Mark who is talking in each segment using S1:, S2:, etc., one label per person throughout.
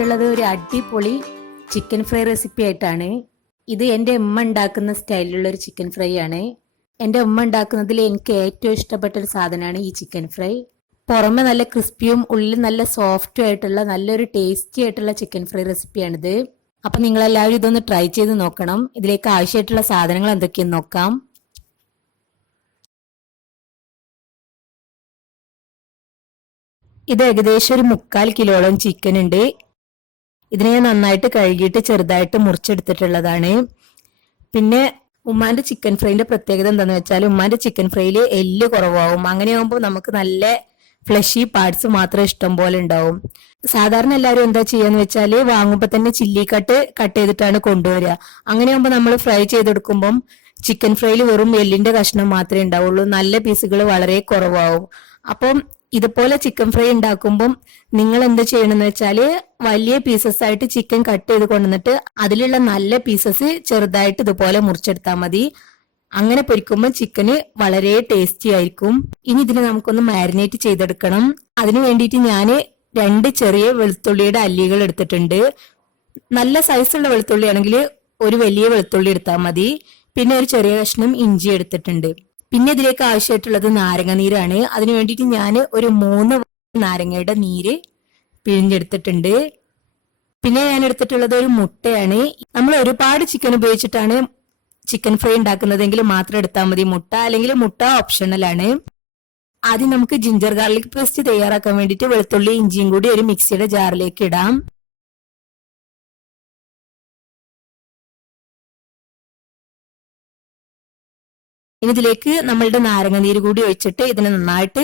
S1: വന്നിട്ടുള്ളത് ഒരു അടിപൊളി ചിക്കൻ ഫ്രൈ റെസിപ്പി ആയിട്ടാണ്. ഇത് എന്റെ ഉമ്മ ഉണ്ടാക്കുന്ന സ്റ്റൈലിലുള്ള ഒരു ചിക്കൻ ഫ്രൈ ആണ്. എന്റെ ഉമ്മ ഉണ്ടാക്കുന്നതിൽ എനിക്ക് ഏറ്റവും ഇഷ്ടപ്പെട്ട ഒരു സാധനമാണ് ഈ ചിക്കൻ ഫ്രൈ. പുറമെ നല്ല ക്രിസ്പിയും ഉള്ളിൽ നല്ല സോഫ്റ്റും ആയിട്ടുള്ള നല്ലൊരു ടേസ്റ്റി ആയിട്ടുള്ള ചിക്കൻ ഫ്രൈ റെസിപ്പിയാണിത്. അപ്പൊ നിങ്ങളെല്ലാവരും ഇതൊന്ന് ട്രൈ ചെയ്ത് നോക്കണം. ഇതിലേക്ക് ആവശ്യമായിട്ടുള്ള സാധനങ്ങൾ എന്തൊക്കെയെന്ന് നോക്കാം. ഇത് ഏകദേശം ഒരു മുക്കാൽ കിലോളം ചിക്കൻ ഉണ്ട്. ഇതിനെ നന്നായിട്ട് കഴുകിയിട്ട് ചെറുതായിട്ട് മുറിച്ചെടുത്തിട്ടുള്ളതാണ്. പിന്നെ ഉമ്മാന്റെ ചിക്കൻ ഫ്രൈന്റെ പ്രത്യേകത എന്താണെന്ന് വെച്ചാൽ ഉമ്മാന്റെ ചിക്കൻ ഫ്രൈയിൽ എല്ല് കുറവാകും അങ്ങനെയാകുമ്പോൾ നമുക്ക് നല്ല ഫ്ലഷി പാർട്സ് മാത്രം ഇഷ്ടം പോലെ ഉണ്ടാവും. സാധാരണ എല്ലാവരും എന്താ ചെയ്യാന്ന് വെച്ചാൽ വാങ്ങുമ്പോൾ തന്നെ ചില്ലി കട്ട് കട്ട് ചെയ്തിട്ടാണ് കൊണ്ടുവരിക. അങ്ങനെയാകുമ്പോൾ നമ്മൾ ഫ്രൈ ചെയ്തെടുക്കുമ്പം ചിക്കൻ ഫ്രൈയിൽ വെറും എല്ലിന്റെ കഷ്ണം മാത്രമേ ഉണ്ടാവുള്ളൂ. നല്ല പീസുകൾ വളരെ കുറവാകും അപ്പം ഇതുപോലെ ചിക്കൻ ഫ്രൈ ഉണ്ടാക്കുമ്പം നിങ്ങൾ എന്ത് ചെയ്യണമെന്ന് വെച്ചാൽ വലിയ പീസസ് ആയിട്ട് ചിക്കൻ കട്ട് ചെയ്ത് കൊണ്ടുവന്നിട്ട് അതിലുള്ള നല്ല പീസസ് ചെറുതായിട്ട് ഇതുപോലെ മുറിച്ചെടുത്താൽ മതി. അങ്ങനെ പൊരിക്കുമ്പോൾ ചിക്കന് വളരെ ടേസ്റ്റി ആയിരിക്കും. ഇനി ഇതിനെ നമുക്കൊന്ന് മാരിനേറ്റ് ചെയ്തെടുക്കണം. അതിനു വേണ്ടിയിട്ട് ഞാൻ രണ്ട് ചെറിയ വെളുത്തുള്ളിയുടെ അല്ലികൾ എടുത്തിട്ടുണ്ട്. നല്ല സൈസുള്ള വെളുത്തുള്ളി ആണെങ്കിൽ ഒരു വലിയ വെളുത്തുള്ളി എടുത്താൽ മതി. പിന്നെ ഒരു ചെറിയ കഷ്ണം ഇഞ്ചി എടുത്തിട്ടുണ്ട്. പിന്നെ ഇതിലേക്ക് ആവശ്യമായിട്ടുള്ളത് നാരങ്ങ നീരാണ്. അതിനു വേണ്ടിയിട്ട് ഞാൻ ഒരു മൂന്ന് നാരങ്ങയുടെ നീര് പിഴിഞ്ഞെടുത്തിട്ടുണ്ട്. പിന്നെ ഞാൻ എടുത്തിട്ടുള്ളത് ഒരു മുട്ടയാണ്. നമ്മൾ ഒരുപാട് ചിക്കൻ ഉപയോഗിച്ചിട്ടാണ് ചിക്കൻ ഫ്രൈ ഉണ്ടാക്കുന്നതെങ്കിൽ മാത്രം എടുത്താൽ മതി. മുട്ട അല്ലെങ്കിൽ മുട്ട ഓപ്ഷണലാണ് ആദ്യം നമുക്ക് ജിഞ്ചർ ഗാർലിക് പേസ്റ്റ് തയ്യാറാക്കാൻ വേണ്ടിയിട്ട് വെളുത്തുള്ളി ഇഞ്ചിയും കൂടി ഒരു മിക്സിയുടെ ജാറിലേക്ക് ഇടാം. ഇനി ഇതിലേക്ക് നമ്മളുടെ നാരങ്ങ നീര് കൂടി ഒഴിച്ചിട്ട് ഇതിനെ നന്നായിട്ട്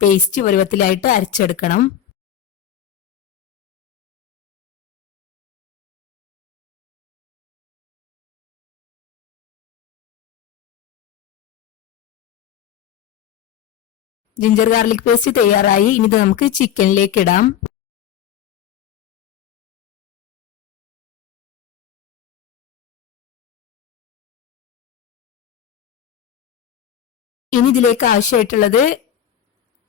S1: പേസ്റ്റ് പരുവത്തിലായിട്ട് അരച്ചെടുക്കണം. ജിഞ്ചർ ഗാർലിക് പേസ്റ്റ് തയ്യാറായി. ഇനി ഇത് നമുക്ക് ചിക്കനിലേക്ക് ഇടാം. ഇനി ഇതിലേക്ക് ആവശ്യമായിട്ടുള്ളത്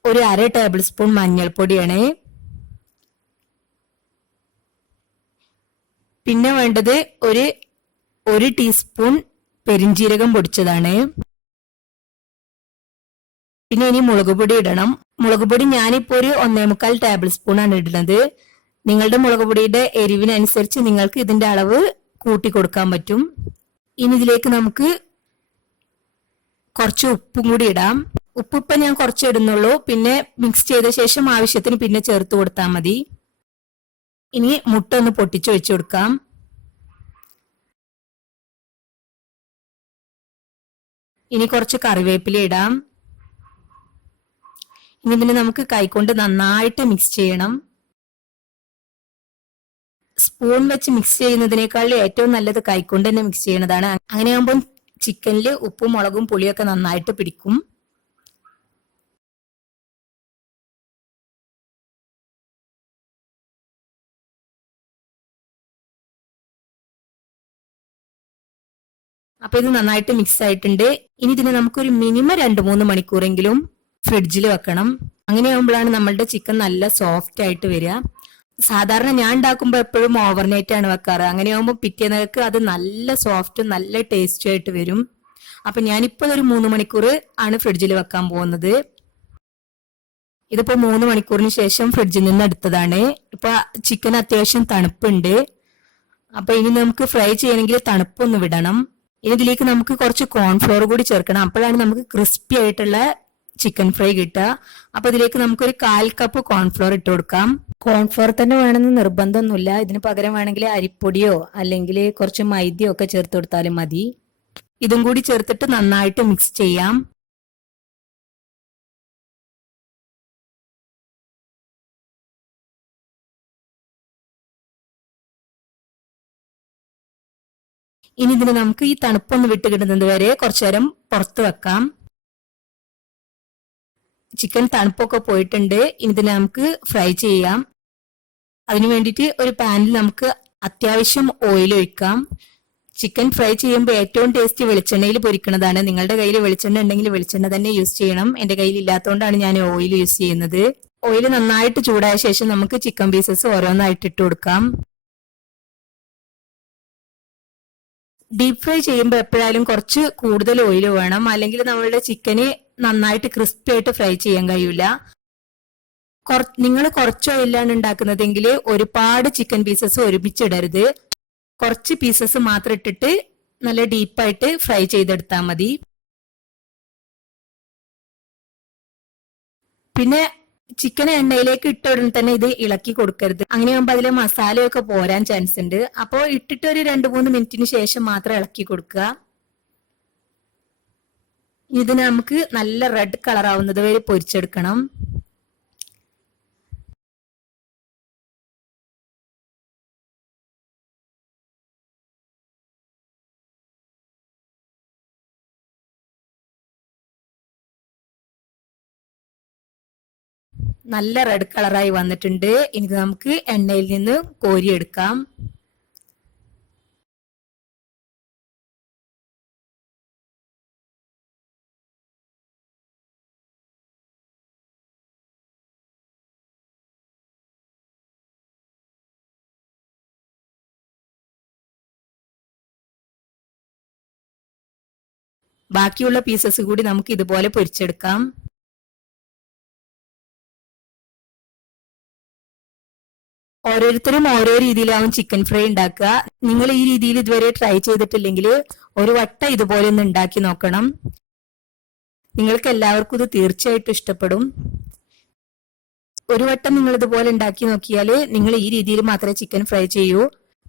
S1: ഒരു അര ടേബിൾ സ്പൂൺ മഞ്ഞൾപ്പൊടിയാണ്. പിന്നെ വേണ്ടത് ഒരു ഒരു ടീസ്പൂൺ പെരിഞ്ജീരകം പൊടിച്ചതാണ്. പിന്നെ ഇനി മുളക് പൊടി ഇടണം. മുളക് പൊടി ഞാനിപ്പോ ഒരു ഒന്നേ മുക്കാൽ ടേബിൾ സ്പൂൺ ആണ് ഇടുന്നത്. നിങ്ങളുടെ മുളക് പൊടിയുടെ എരിവിനനുസരിച്ച് നിങ്ങൾക്ക് ഇതിന്റെ അളവ് കൂട്ടി കൊടുക്കാൻ പറ്റും. ഇനി ഇതിലേക്ക് നമുക്ക് കുറച്ച് ഉപ്പും കൂടി ഇടാം. ഉപ്പിപ്പം ഞാൻ കുറച്ച് ഇടുന്നുള്ളൂ. പിന്നെ മിക്സ് ചെയ്ത ശേഷം ആവശ്യത്തിന് പിന്നെ ചേർത്ത് കൊടുത്താൽ മതി. ഇനി മുട്ട ഒന്ന് പൊട്ടിച്ചു വെച്ചു കൊടുക്കാം. ഇനി കുറച്ച് കറിവേപ്പില ഇടാം. ഇനി ഇതിനെ നമുക്ക് കൈകൊണ്ട് നന്നായിട്ട് മിക്സ് ചെയ്യണം. സ്പൂൺ വെച്ച് മിക്സ് ചെയ്യുന്നതിനേക്കാൾ ഏറ്റവും നല്ലത് കൈകൊണ്ട് തന്നെ മിക്സ് ചെയ്യുന്നതാണ് അങ്ങനെയാകുമ്പോൾ ചിക്കനിൽ ഉപ്പും മുളകും പുളിയൊക്കെ നന്നായിട്ട് പിടിക്കും. അപ്പൊ ഇത് നന്നായിട്ട് മിക്സ് ആയിട്ടുണ്ട്. ഇനി ഇതിനെ നമുക്കൊരു മിനിമം രണ്ട് മൂന്ന് മണിക്കൂറെങ്കിലും ഫ്രിഡ്ജിൽ വെക്കണം. അങ്ങനെയാകുമ്പോഴാണ് നമ്മളുടെ ചിക്കൻ നല്ല സോഫ്റ്റ് ആയിട്ട് വരിക. സാധാരണ ഞാൻ ഉണ്ടാക്കുമ്പോൾ എപ്പോഴും ഓവർനൈറ്റ് ആണ് വെക്കാറ്. അങ്ങനെയാകുമ്പോൾ പിറ്റേന്നേക്ക് അത് നല്ല സോഫ്റ്റും നല്ല ടേസ്റ്റും ആയിട്ട് വരും. അപ്പൊ ഞാനിപ്പോൾ ഒരു മൂന്ന് മണിക്കൂർ ആണ് ഫ്രിഡ്ജിൽ വെക്കാൻ പോകുന്നത്. ഇതിപ്പോ മൂന്ന് മണിക്കൂറിന് ശേഷം ഫ്രിഡ്ജിൽ നിന്ന് എടുത്തതാണ്. ഇപ്പൊ ചിക്കൻ അത്യാവശ്യം തണുപ്പുണ്ട്. അപ്പൊ ഇനി നമുക്ക് ഫ്രൈ ചെയ്യണമെങ്കിൽ തണുപ്പൊന്ന് വിടണം. ഇനി ഇതിലേക്ക് നമുക്ക് കുറച്ച് കോൺഫ്ലോർ കൂടി ചേർക്കണം. അപ്പോഴാണ് നമുക്ക് ക്രിസ്പി ആയിട്ടുള്ള ചിക്കൻ ഫ്രൈ കിട്ടുക. അപ്പൊ ഇതിലേക്ക് നമുക്കൊരു കാൽ കപ്പ് കോൺഫ്ലോർ ഇട്ട് കൊടുക്കാം. കോൺഫ്ലോർ തന്നെ വേണമെന്ന് നിർബന്ധമൊന്നുമില്ല. ഇതിന് പകരം വേണമെങ്കിൽ അരിപ്പൊടിയോ അല്ലെങ്കിൽ കുറച്ച് മൈദയോ ഒക്കെ ചേർത്ത് കൊടുത്താലും മതി. ഇതും കൂടി ചേർത്തിട്ട് നന്നായിട്ട് മിക്സ് ചെയ്യാം. ഇനി ഇതിന് നമുക്ക് ഈ തണുപ്പൊന്ന് വിട്ട് കിട്ടുന്നത് വരെ കുറച്ചു നേരം പുറത്ത് വെക്കാം. ചിക്കൻ തണുപ്പൊക്കെ പോയിട്ടുണ്ട്. ഇനി ഇതിനെ നമുക്ക് ഫ്രൈ ചെയ്യാം. അതിനു വേണ്ടിയിട്ട് ഒരു പാനിൽ നമുക്ക് അത്യാവശ്യം ഓയിൽ ഒഴിക്കാം. ചിക്കൻ ഫ്രൈ ചെയ്യുമ്പോൾ ഏറ്റവും ടേസ്റ്റ് വെളിച്ചെണ്ണയിൽ പൊരിക്കുന്നതാണ് നിങ്ങളുടെ കയ്യിൽ വെളിച്ചെണ്ണ ഉണ്ടെങ്കിൽ വെളിച്ചെണ്ണ തന്നെ യൂസ് ചെയ്യണം. എന്റെ കയ്യിൽ ഇല്ലാത്തതുകൊണ്ടാണ് ഞാൻ ഓയിൽ യൂസ് ചെയ്യുന്നത്. ഓയിൽ നന്നായിട്ട് ചൂടായ ശേഷം നമുക്ക് ചിക്കൻ പീസസ് ഓരോന്നായിട്ട് ഇട്ട് കൊടുക്കാം. ഡീപ് ഫ്രൈ ചെയ്യുമ്പോൾ എപ്പോഴായാലും കുറച്ച് കൂടുതൽ ഓയിൽ വേണം. അല്ലെങ്കിൽ നമ്മളുടെ ചിക്കന് നന്നായിട്ട് ക്രിസ്പി ആയിട്ട് ഫ്രൈ ചെയ്യാൻ കഴിയില്ല നിങ്ങൾ കുറച്ച് ഓയിലാണ് ഉണ്ടാക്കുന്നതെങ്കിൽ ഒരുപാട് ചിക്കൻ പീസസ് ഒരുമിച്ചിടരുത്. കുറച്ച് പീസസ് മാത്രം ഇട്ടിട്ട് നല്ല ഡീപ്പായിട്ട് ഫ്രൈ ചെയ്തെടുത്താൽ മതി. പിന്നെ ചിക്കൻ എണ്ണയിലേക്ക് ഇട്ട ഉടനെ തന്നെ ഇത് ഇളക്കി കൊടുക്കരുത്. അങ്ങനെയാകുമ്പോൾ അതിലെ മസാലയൊക്കെ പോരാൻ ചാൻസ് ഉണ്ട്. അപ്പോൾ ഇട്ടിട്ട് ഒരു രണ്ട് മൂന്ന് മിനിറ്റിന് ശേഷം മാത്രം ഇളക്കി കൊടുക്കുക. ഇതിന് നമുക്ക് നല്ല റെഡ് കളർ ആവുന്നത് വരെ പൊരിച്ചെടുക്കണം. നല്ല റെഡ് കളറായി വന്നിട്ടുണ്ട്. ഇനി നമുക്ക് എണ്ണയിൽ നിന്ന് കോരിയെടുക്കാം. ബാക്കിയുള്ള പീസസ് കൂടി നമുക്ക് ഇതുപോലെ പൊരിച്ചെടുക്കാം. ഓരോരുത്തരും ഓരോ രീതിയിലാവും ചിക്കൻ ഫ്രൈ ഉണ്ടാക്കുക. നിങ്ങൾ ഈ രീതിയിൽ ഇതുവരെ ട്രൈ ചെയ്തിട്ടില്ലെങ്കിൽ ഒരു വട്ടം ഇതുപോലെ ഒന്ന് ഉണ്ടാക്കി നോക്കണം. നിങ്ങൾക്ക് എല്ലാവർക്കും ഇത് തീർച്ചയായിട്ടും ഇഷ്ടപ്പെടും. ഒരു വട്ടം നിങ്ങൾ ഇതുപോലെ ഉണ്ടാക്കി നോക്കിയാൽ നിങ്ങൾ ഈ രീതിയിൽ മാത്രമേ ചിക്കൻ ഫ്രൈ ചെയ്യൂ.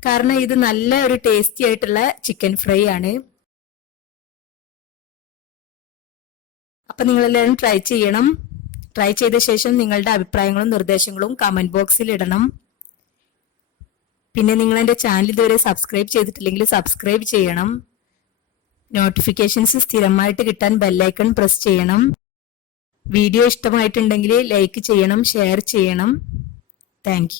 S1: കാരണം ഇത് നല്ല ഒരു ടേസ്റ്റി ആയിട്ടുള്ള ചിക്കൻ ഫ്രൈ ആണ്. അപ്പൊ നിങ്ങളെല്ലാവരും ട്രൈ ചെയ്യണം. ട്രൈ ചെയ്ത ശേഷം നിങ്ങളുടെ അഭിപ്രായങ്ങളും നിർദ്ദേശങ്ങളും കമന്റ് ബോക്സിൽ ഇടണം. പിന്നെ നിങ്ങൾ എന്റെ ചാനൽ ഇതുവരെ സബ്സ്ക്രൈബ് ചെയ്തിട്ടില്ലെങ്കിൽ സബ്സ്ക്രൈബ് ചെയ്യണം. നോട്ടിഫിക്കേഷൻസ് സ്ഥിരമായിട്ട് കിട്ടാൻ ബെല്ലൈക്കൺ പ്രസ് ചെയ്യണം. വീഡിയോ ഇഷ്ടമായിട്ടുണ്ടെങ്കിൽ ലൈക്ക് ചെയ്യണം ഷെയർ ചെയ്യണം. താങ്ക്